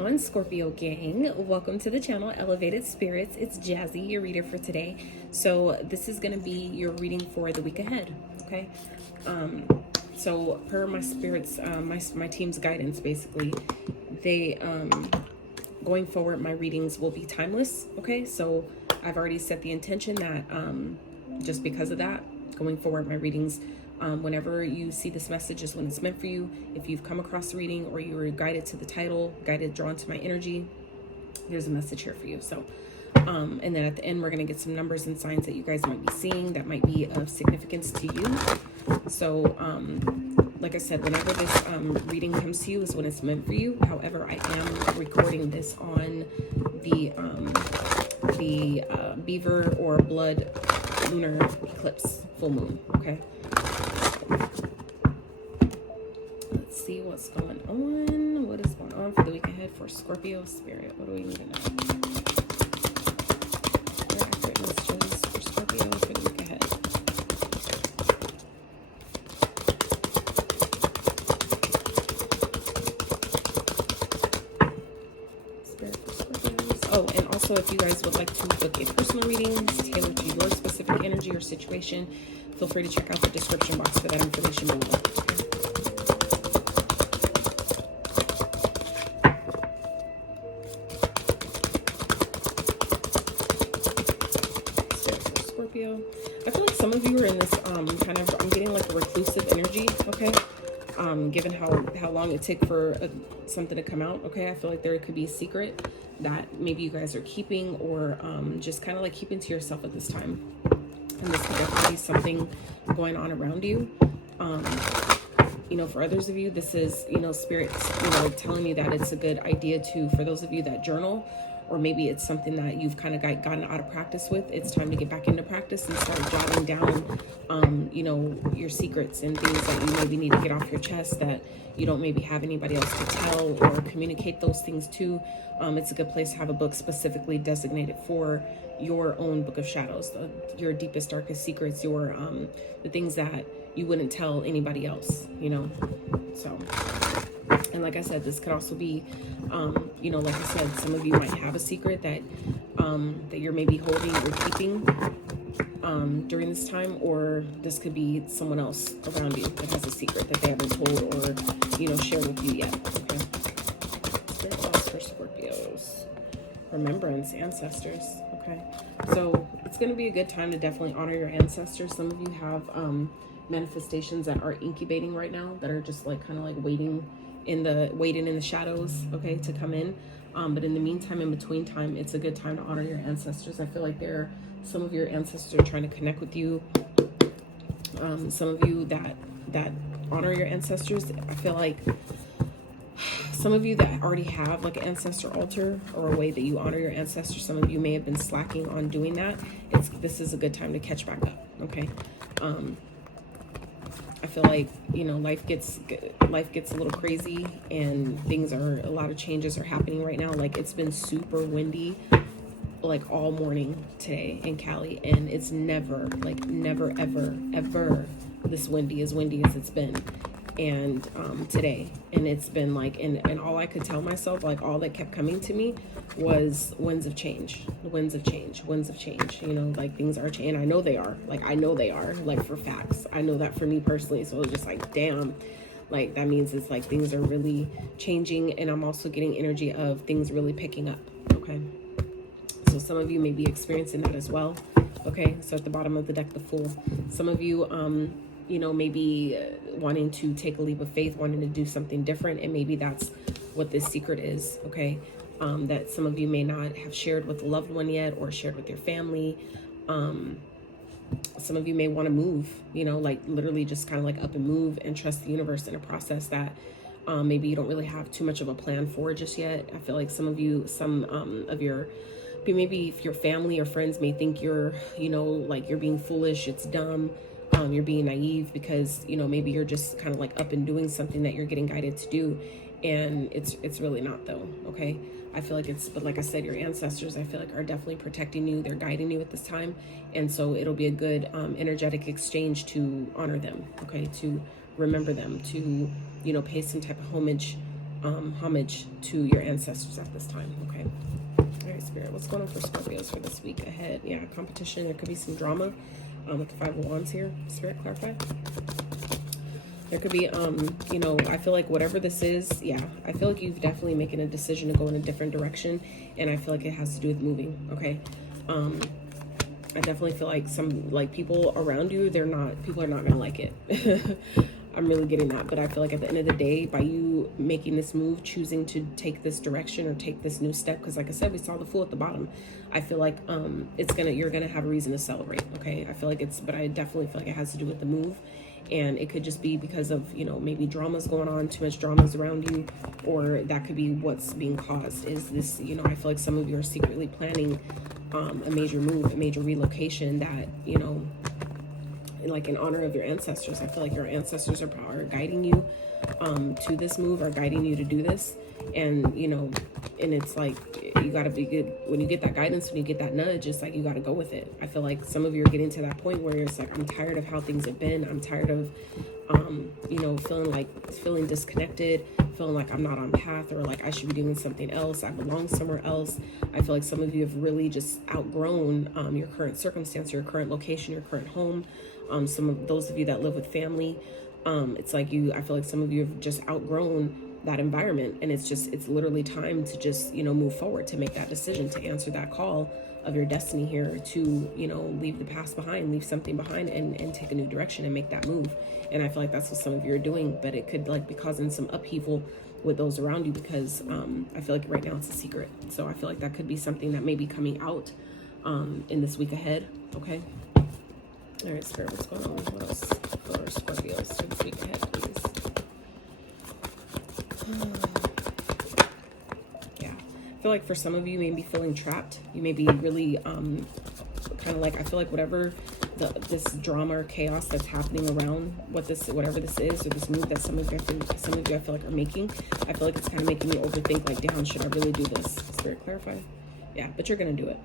on, Scorpio gang? Welcome to the channel, Elevated Spirits. It's Jazi, your reader for today. So this is going to be your reading for the week ahead, okay? So per my spirits, my team's guidance, basically, they, going forward, my readings will be timeless, okay? So I've already set the intention that just because of that, going forward, my readings, whenever you see this message is when it's meant for you. If you've come across the reading or you were guided to the title, drawn to my energy, there's a message here for you. So, and then at the end, we're going to get some numbers and signs that you guys might be seeing that might be of significance to you. So, like I said, whenever this reading comes to you is when it's meant for you. However, I am recording this on the beaver or blood lunar eclipse full moon, okay? Let's see what's going on. What is going on for the week ahead for Scorpio spirit? What do we need to know? Very accurate messages for Scorpio for the week ahead. Spirit for Scorpios. Oh, and also if you guys would like to book a personal reading tailored to your specific energy or situation, feel free to check out the description box for that information below. Scorpio. I feel like some of you are in this kind of, I'm getting like a reclusive energy, okay? Given how long it took for something to come out, okay? I feel like there could be a secret that maybe you guys are keeping or just kind of like keeping to yourself at this time. And this could definitely be something going on around you. You know, for others of you, this is, you know, spirits, you know, telling you that it's a good idea to, for those of you that journal, or maybe it's something that you've kind of gotten out of practice with, it's time to get back into practice and start jotting down, you know, your secrets and things that you maybe need to get off your chest that you don't maybe have anybody else to tell or communicate those things to. It's a good place to have a book specifically designated for your own book of shadows, your deepest, darkest secrets, your the things that you wouldn't tell anybody else, you know. So, and like I said, this could also be, you know, like I said, some of you might have a secret that that you're maybe holding or keeping during this time, or this could be someone else around you that has a secret that they haven't told or, you know, shared with you yet. Okay. Spirit box for Scorpios. Remembrance, ancestors. Okay, so it's going to be a good time to definitely honor your ancestors. Some of you have manifestations that are incubating right now that are just like kind of like waiting in the shadows, okay, to come in. But in the meantime, in between time, it's a good time to honor your ancestors. I feel like some of your ancestors are trying to connect with you. Some of you that honor your ancestors, I feel like some of you that already have like an ancestor altar or a way that you honor your ancestors, some of you may have been slacking on doing that. This is a good time to catch back up, okay? I feel like, you know, life gets a little crazy and a lot of changes are happening right now. Like, it's been super windy like all morning today in Cali, and it's never ever this windy as it's been. And today, and it's been like, and all I could tell myself, like all that kept coming to me was winds of change, you know, like things are changing. I know they are, like for facts. I know that for me personally. So it's just like, damn, like that means it's like things are really changing. And I'm also getting energy of things really picking up. Okay, so some of you may be experiencing that as well. Okay, so at the bottom of the deck, the Fool. Some of you you know, maybe wanting to take a leap of faith, wanting to do something different, and maybe that's what this secret is, okay? That some of you may not have shared with a loved one yet or shared with your family. Some of you may want to move, you know, like literally just kind of like up and move and trust the universe in a process that maybe you don't really have too much of a plan for just yet. I feel like some of your maybe if your family or friends may think you're, you know, like you're being foolish, it's dumb. You're being naive because, you know, maybe you're just kind of like up and doing something that you're getting guided to do, and it's really not though, okay? I feel like but like I said, your ancestors, I feel like are definitely protecting you. They're guiding you at this time, and so it'll be a good energetic exchange to honor them, okay? To remember them, to, you know, pay some type of homage homage to your ancestors at this time, okay? All right, Spirit, what's going on for Scorpios for this week ahead? Yeah, competition. There could be some drama with the Five of Wands here. Spirit, clarify. There could be, you know, I feel like whatever this is, yeah, I feel like you've definitely making a decision to go in a different direction, and I feel like it has to do with moving, okay? I definitely feel like some, like, people around you, people are not gonna like it. I'm really getting that, but I feel like at the end of the day, by you making this move, choosing to take this direction or take this new step, because like I said, we saw the Fool at the bottom. I feel like you're gonna have a reason to celebrate, okay? I feel like but I definitely feel like it has to do with the move, and it could just be because of, you know, maybe drama's going on, too much drama's around you, or that could be what's being caused. Is this, you know, I feel like some of you are secretly planning a major move, a major relocation that, you know, like in honor of your ancestors. I feel like your ancestors are guiding you to this move, are guiding you to do this. And, you know, and it's like, you got to be good when you get that guidance, when you get that nudge, it's like you got to go with it. I feel like some of you are getting to that point where it's like, I'm tired of how things have been. I'm tired of you know, feeling disconnected, feeling like I'm not on path, or like I should be doing something else, I belong somewhere else. I feel like some of you have really just outgrown your current circumstance, your current location, your current home. Some of those of you that live with family, it's like I feel like some of you have just outgrown that environment, and it's literally time to just, you know, move forward, to make that decision, to answer that call of your destiny here, to, you know, leave the past behind, leave something behind, and take a new direction and make that move. And I feel like that's what some of you are doing, but it could like be causing some upheaval with those around you, because I feel like right now it's a secret. So I feel like that could be something that may be coming out in this week ahead, okay? All right, Spirit, what's going on? What else for Scorpios for this week ahead, please? Yeah, I feel like for some of you, you may be feeling trapped. You may be really kind of like, I feel like whatever this drama or chaos that's happening around whatever this is, or this move that some of you I feel like are making, I feel like it's kind of making you overthink, like, damn, should I really do this? Spirit, clarify. Yeah, but you're gonna do it.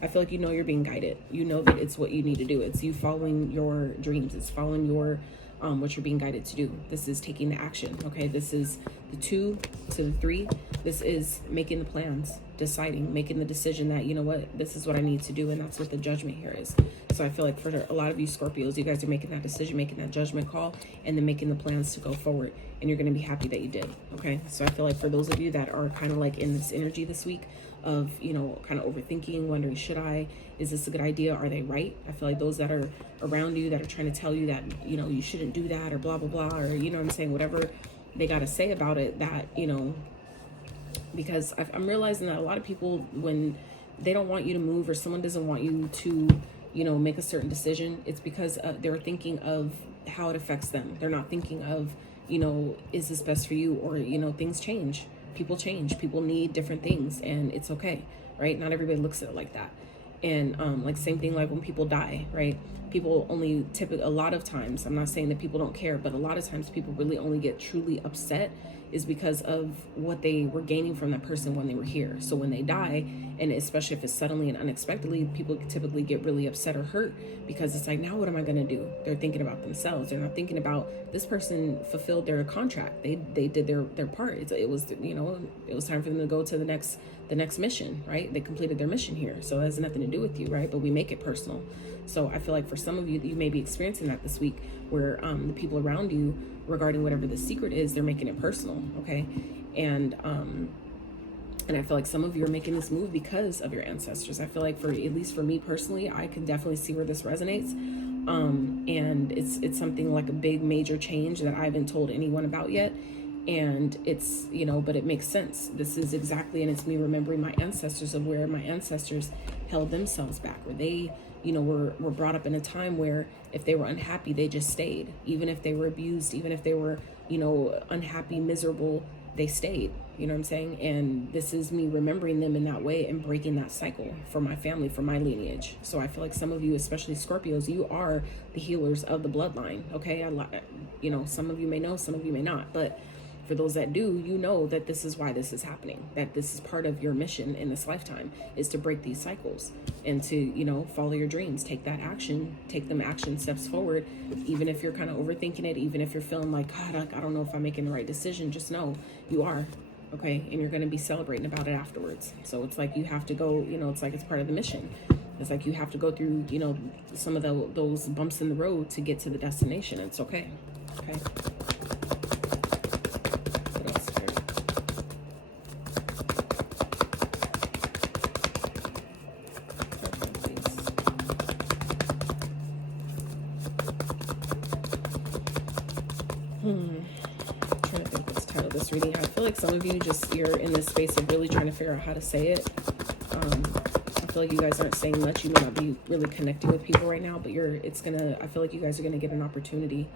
I feel like, you know, you're being guided. You know that it's what you need to do. It's you following your dreams. It's following your what you're being guided to do. This is taking the action, okay? This is the 2 to the 3. This is making the plans, deciding, making the decision that, you know what, this is what I need to do, and that's what the judgment here is. So I feel like for a lot of you Scorpios, you guys are making that decision, making that judgment call, and then making the plans to go forward, and you're going to be happy that you did, okay? So I feel like for those of you that are kind of like in this energy this week of, you know, kind of overthinking, wondering, is this a good idea? Are they right? I feel like those that are around you that are trying to tell you that, you know, you shouldn't do that, or blah, blah, blah, or, you know what I'm saying, whatever they got to say about it, that, you know, because I'm realizing that a lot of people, when they don't want you to move, or someone doesn't want you to, you know, make a certain decision, it's because they're thinking of how it affects them. They're not thinking of, you know, is this best for you? Or, you know, things change. People change. People need different things, and it's okay, right? Not everybody looks at it like that. And like same thing, like when people die, right? People only a lot of times, I'm not saying that people don't care, but a lot of times people really only get truly upset is because of what they were gaining from that person when they were here. So when they die, and especially if it's suddenly and unexpectedly, people typically get really upset or hurt, because it's like, now what am I going to do? They're thinking about themselves. They're not thinking about this person fulfilled their contract. They did their part. It was, you know, it was time for them to go to the next mission, right? They completed their mission here. So it has nothing to do with you, right? But we make it personal. So I feel like for some of you, you may be experiencing that this week, where the people around you, regarding whatever the secret is, they're making it personal, okay? And I feel like some of you are making this move because of your ancestors. I feel like at least for me personally, I can definitely see where this resonates. And it's something like a big major change that I haven't told anyone about yet. And it's, you know, but it makes sense. This is exactly, and it's me remembering my ancestors, of where my ancestors held themselves back, where they, you know, were brought up in a time where if they were unhappy, they just stayed. Even if they were abused, even if they were, you know, unhappy, miserable, they stayed. You know what I'm saying? And this is me remembering them in that way and breaking that cycle for my family, for my lineage. So I feel like some of you, especially Scorpios, you are the healers of the bloodline, okay? You know, some of you may know, some of you may not, but For those that do, you know that this is why this is happening, that this is part of your mission in this lifetime, is to break these cycles and to, you know, follow your dreams, take that action, take them action steps forward. Even if you're kind of overthinking it, even if you're feeling like, God, I don't know if I'm making the right decision, just know you are. Okay, and you're going to be celebrating about it afterwards. So it's like you have to go, you know, it's like it's part of the mission. It's like you have to go through, you know, some of those bumps in the road to get to the destination. It's okay. Okay. What else here? Trying to think what's the title of this reading. I feel like some of you you're in this space of really trying to figure out how to say it. I feel like you guys aren't saying much. You may not be really connecting with people right now, but I feel like you guys are gonna get an opportunity.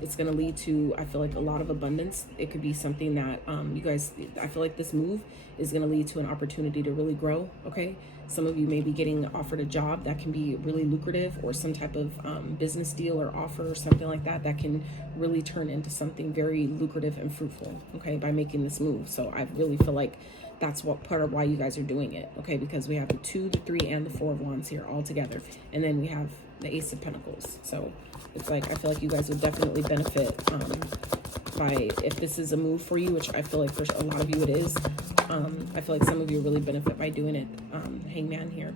It's gonna lead to, I feel like, a lot of abundance. It could be something that you guys, I feel like this move is gonna lead to an opportunity to really grow. Okay, some of you may be getting offered a job that can be really lucrative, or some type of business deal or offer or something like that that can really turn into something very lucrative and fruitful, okay, by making this move. So I really feel like that's what part of why you guys are doing it, okay, because we have the 2, the 3, and the 4 of Wands here all together, and then we have the Ace of Pentacles. So it's like, I feel like you guys will definitely benefit by, if this is a move for you, which I feel like for a lot of you it is. I feel like some of you really benefit by doing it. Hangman here.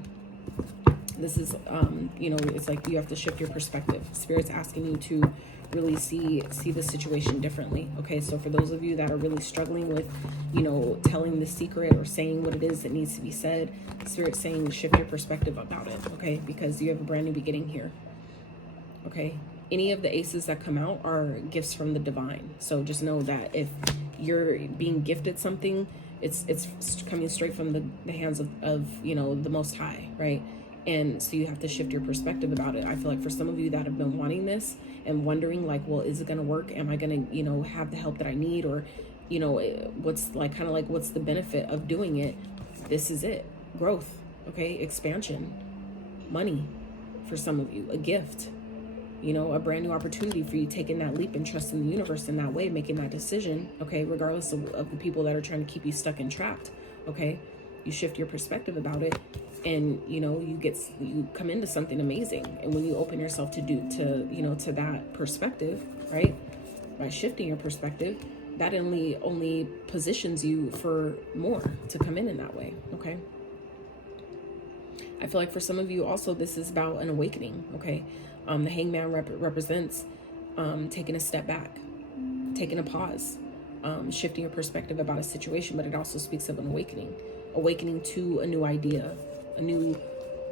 This is, you know, it's like you have to shift your perspective. Spirit's asking you to really see the situation differently. Okay, so for those of you that are really struggling with, you know, telling the secret or saying what it is that needs to be said, Spirit's saying shift your perspective about it. Okay, because you have a brand new beginning here. Okay, any of the aces that come out are gifts from the divine. So just know that if you're being gifted something, it's coming straight from the hands of you know, the Most High, right? And so you have to shift your perspective about it. I feel like for some of you that have been wanting this and wondering, like, well, is it going to work? Am I going to, you know, have the help that I need? Or, you know, what's like, kind of like, what's the benefit of doing it? This is it. Growth. Okay. Expansion. Money for some of you. A gift. You know, a brand new opportunity for you taking that leap and trusting the universe in that way, making that decision. Okay. Regardless of the people that are trying to keep you stuck and trapped. Okay. You shift your perspective about it, and you know, you come into something amazing. And when you open yourself to that perspective, right, by shifting your perspective, that only positions you for more to come in that way. Okay, I feel like for some of you also, this is about an awakening. Okay, the Hangman represents taking a step back, taking a pause, shifting your perspective about a situation, but it also speaks of an awakening to a new idea, a new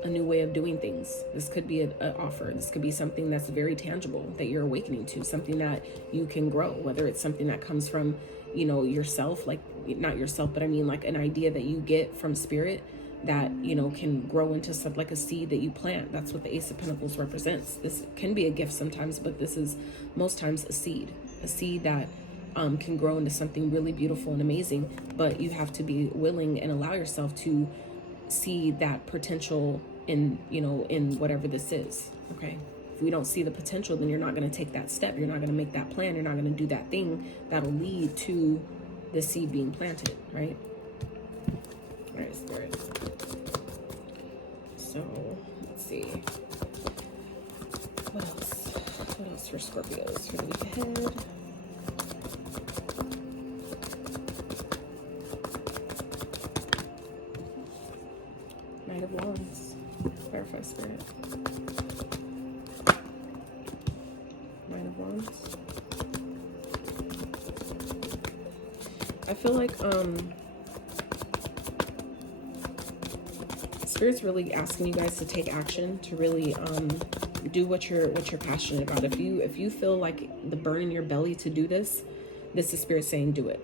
way of doing things. This could be an offer. This could be something that's very tangible that you're awakening to, something that you can grow, whether it's something that comes from, you know, yourself, like not yourself, but I mean like an idea that you get from Spirit that, you know, can grow into something like a seed that you plant. That's what the Ace of Pentacles represents. This can be a gift sometimes, but this is most times a seed that can grow into something really beautiful and amazing. But you have to be willing and allow yourself to see that potential in, you know, in whatever this is. Okay, if we don't see the potential, then you're not going to take that step. You're not going to make that plan. You're not going to do that thing that'll lead to the seed being planted, right? All right, Spirit. So let's see, what else for Scorpios for the week ahead. Knight of Wands. Clarify, Spirit. Knight of Wands. I feel like Spirit's really asking you guys to take action, to really do what you're passionate about. If you feel like the burn in your belly to do this is Spirit saying do it.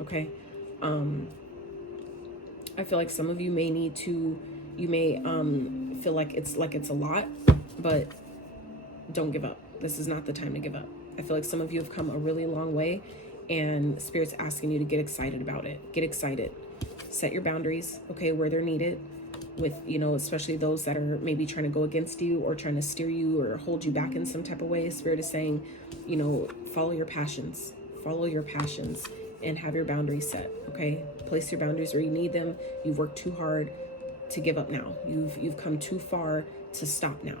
Okay. I feel like some of you may need to, you may feel like it's a lot, but don't give up. This is not the time to give up. I feel like some of you have come a really long way, and Spirit's asking you to get excited about it. Get excited. Set your boundaries, okay, where they're needed, with, you know, especially those that are maybe trying to go against you or trying to steer you or hold you back in some type of way. Spirit is saying, you know, follow your passions and have your boundaries set, okay? Place your boundaries where you need them. You've worked too hard to give up now. You've come too far to stop now.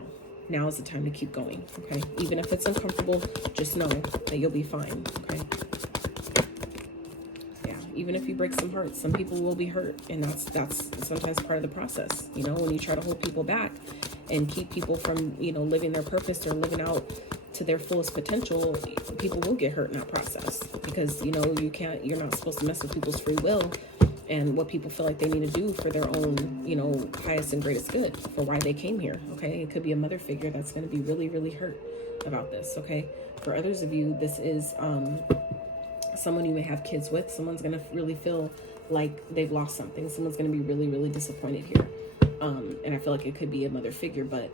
Now is the time to keep going, okay? Even if it's uncomfortable, just know that you'll be fine, okay? Yeah, even if you break some hearts, some people will be hurt, and that's sometimes part of the process. You know, when you try to hold people back and keep people from, you know, living their purpose or living out to their fullest potential, people will get hurt in that process, because, you know, you're not supposed to mess with people's free will and what people feel like they need to do for their own, you know, highest and greatest good, for why they came here, okay? It could be a mother figure that's going to be really, really hurt about this, okay? For others of you, this is someone you may have kids with. Someone's going to really feel like they've lost something. Someone's going to be really, really disappointed here. And I feel like it could be a mother figure, but,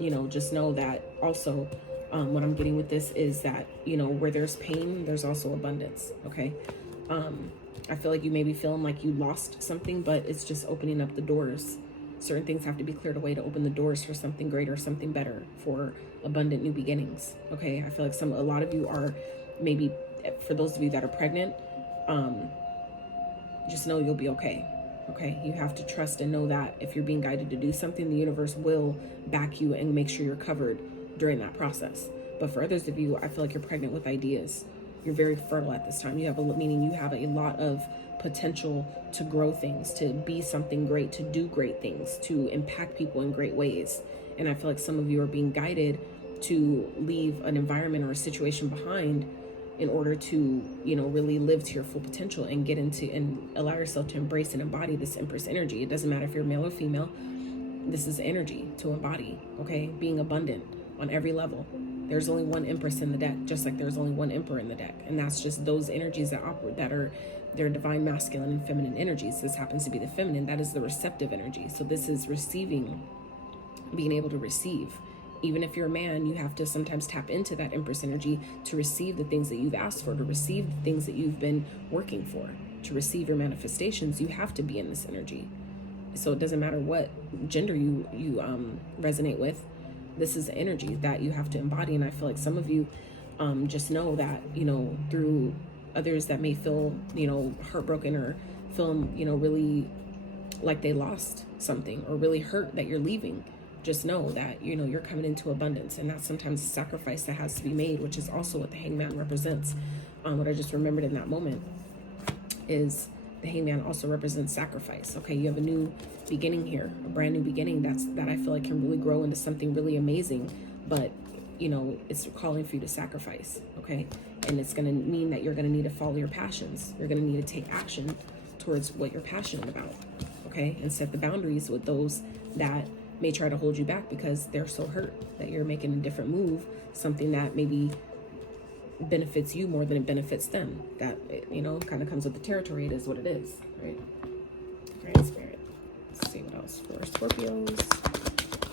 you know, just know that also what I'm getting with this is that, you know, where there's pain, there's also abundance, okay? I feel like you may be feeling like you lost something, but it's just opening up the doors. Certain things have to be cleared away to open the doors for something greater, something better, for abundant new beginnings, okay? I feel like a lot of you are, maybe for those of you that are pregnant, just know you'll be okay, okay? You have to trust and know that if you're being guided to do something, the universe will back you and make sure you're covered during that process. But for others of you, I feel like you're pregnant with ideas. You're very fertile at this time. Meaning you have a lot of potential to grow things, to be something great, to do great things, to impact people in great ways. And I feel like some of you are being guided to leave an environment or a situation behind in order to, you know, really live to your full potential and get into and allow yourself to embrace and embody this Empress energy. It doesn't matter if you're male or female. This is energy to embody, okay? Being abundant on every level. There's only one Empress in the deck, just like there's only one Emperor in the deck. And that's just those energies that operate, they're divine masculine and feminine energies. This happens to be the feminine. That is the receptive energy. So this is receiving, being able to receive. Even if you're a man, you have to sometimes tap into that Empress energy to receive the things that you've asked for, to receive the things that you've been working for, to receive your manifestations. You have to be in this energy. So it doesn't matter what gender you resonate with. This is the energy that you have to embody. And I feel like some of you just know that, you know, through others that may feel, you know, heartbroken or feel, you know, really like they lost something or really hurt that you're leaving. Just know that, you know, you're coming into abundance, and that's sometimes a sacrifice that has to be made, which is also what the Hangman represents. What I just remembered in that moment is the Hangman also represents sacrifice. Okay, you have a new beginning here, a brand new beginning that I feel like can really grow into something really amazing, but, you know, it's calling for you to sacrifice, okay? And it's going to mean that you're going to need to follow your passions. You're going to need to take action towards what you're passionate about, okay? And set the boundaries with those that may try to hold you back because they're so hurt that you're making a different move, something that maybe benefits you more than it benefits them. That, you know, kind of comes with the territory. It is what it is, right? Right, Spirit. Let's see what else for Scorpios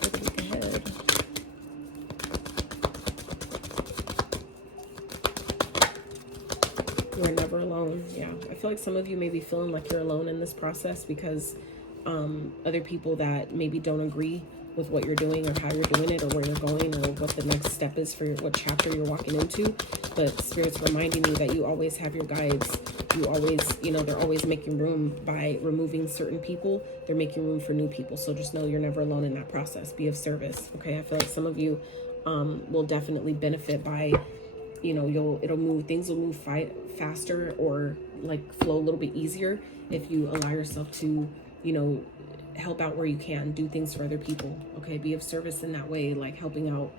for the week ahead. You're never alone. Yeah, I feel like some of you may be feeling like you're alone in this process because other people that maybe don't agree with what you're doing or how you're doing it or where you're going or what the next step is for what chapter you're walking into. But Spirit's reminding me that you always have your guides. You always, you know, they're always making room by removing certain people. They're making room for new people. So just know you're never alone in that process. Be of service. Okay. I feel like some of you will definitely benefit by, you know, things will move faster or like flow a little bit easier if you allow yourself to, you know, help out where you can, do things for other people. Okay, be of service in that way, like helping out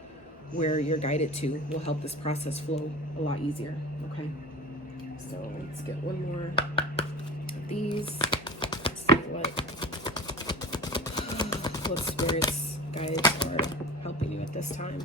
where you're guided to will help this process flow a lot easier. Okay, so let's get one more of these. Let's see what spirits, guides are helping you at this time.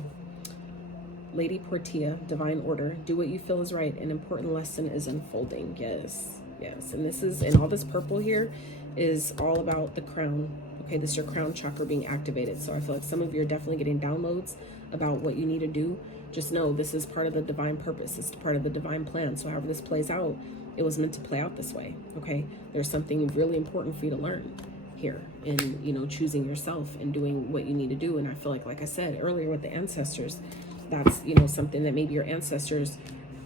Lady Portia, divine order. Do what you feel is right. An important lesson is unfolding. Yes, yes. And this is, and all this purple here is all about the crown. Okay, this is your crown chakra being activated. So I feel like some of you are definitely getting downloads about what you need to do. Just know this is part of the divine purpose. It's part of the divine plan. So however this plays out, it was meant to play out this way. Okay, there's something really important for you to learn here in, you know, choosing yourself and doing what you need to do. And I feel like I said earlier with the ancestors, that's, you know, something that maybe your ancestors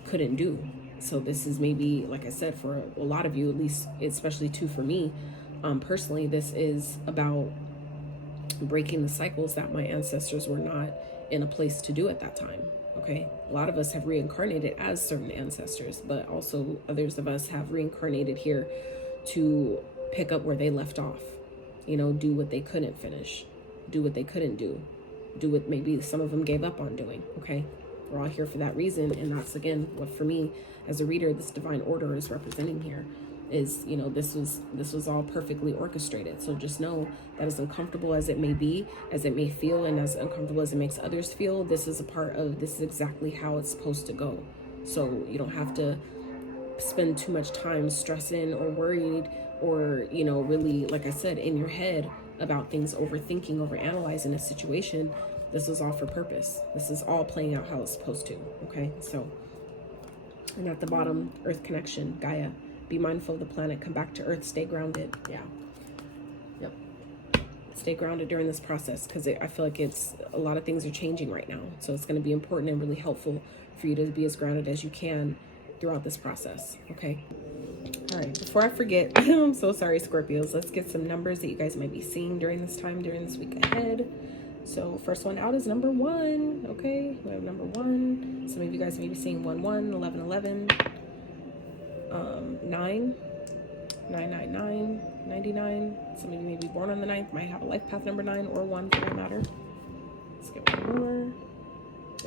couldn't do. So this is maybe, like I said, for a lot of you, at least, especially too for me, personally, this is about breaking the cycles that my ancestors were not in a place to do at that time. Okay, a lot of us have reincarnated as certain ancestors, but also others of us have reincarnated here to pick up where they left off. You know, do what they couldn't finish, do what they couldn't do what maybe some of them gave up on doing. Okay, we're all here for that reason, and that's again what, for me as a reader, this divine order is representing here. Is, you know, this was all perfectly orchestrated. So just know that as uncomfortable as it may be, as it may feel, and as uncomfortable as it makes others feel, this is a part of, this is exactly how it's supposed to go. So you don't have to spend too much time stressing or worried, or, you know, really, like I said, in your head about things, overthinking, overanalyzing a situation. This is all for purpose. This is all playing out how it's supposed to. Okay, so, and at the bottom, Earth connection, Gaia. Be mindful of the planet, come back to Earth, stay grounded. Yeah. Yep. Stay grounded during this process, because I feel like it's, a lot of things are changing right now. So it's going to be important and really helpful for you to be as grounded as you can throughout this process. Okay. All right. Before I forget, I'm so sorry, Scorpios. Let's get some numbers that you guys might be seeing during this time, during this week ahead. So first one out is number 1. Okay. We have number 1. Some of you guys may be seeing 1, 1, 11, 11. 9, 999, 99. Some of you may be born on the 9th, might have a life path number 9 or 1 for that matter. Let's get one more.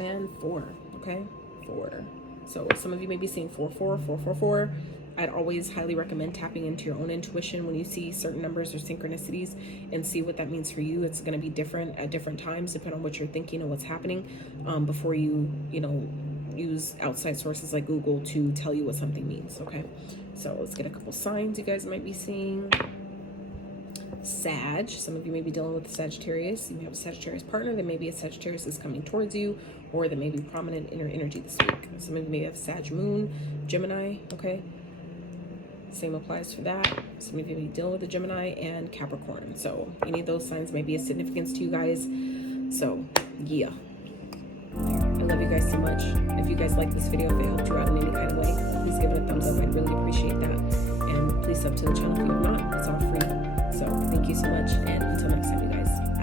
And 4. Okay, 4. So some of you may be seeing 4, 4, 4, 4, 4. I'd always highly recommend tapping into your own intuition when you see certain numbers or synchronicities, and see what that means for you. It's going to be different at different times depending on what you're thinking and what's happening, before you know, use outside sources like Google to tell you what something means. Okay, so let's get a couple signs you guys might be seeing. Sag, some of you may be dealing with Sagittarius. You have a Sagittarius partner, then maybe a Sagittarius is coming towards you, or that may be prominent in your energy this week. Some of you may have Sag moon, Gemini. Okay, same applies for that. Some of you may be dealing with a Gemini and Capricorn. So any of those signs may be of significance to you guys. So yeah, I love you guys so much. If you guys like this video, if it helped you out in any kind of way, please give it a thumbs up. I'd really appreciate that. And please sub to the channel if you have not. It's all free. So thank you so much, and until next time, you guys.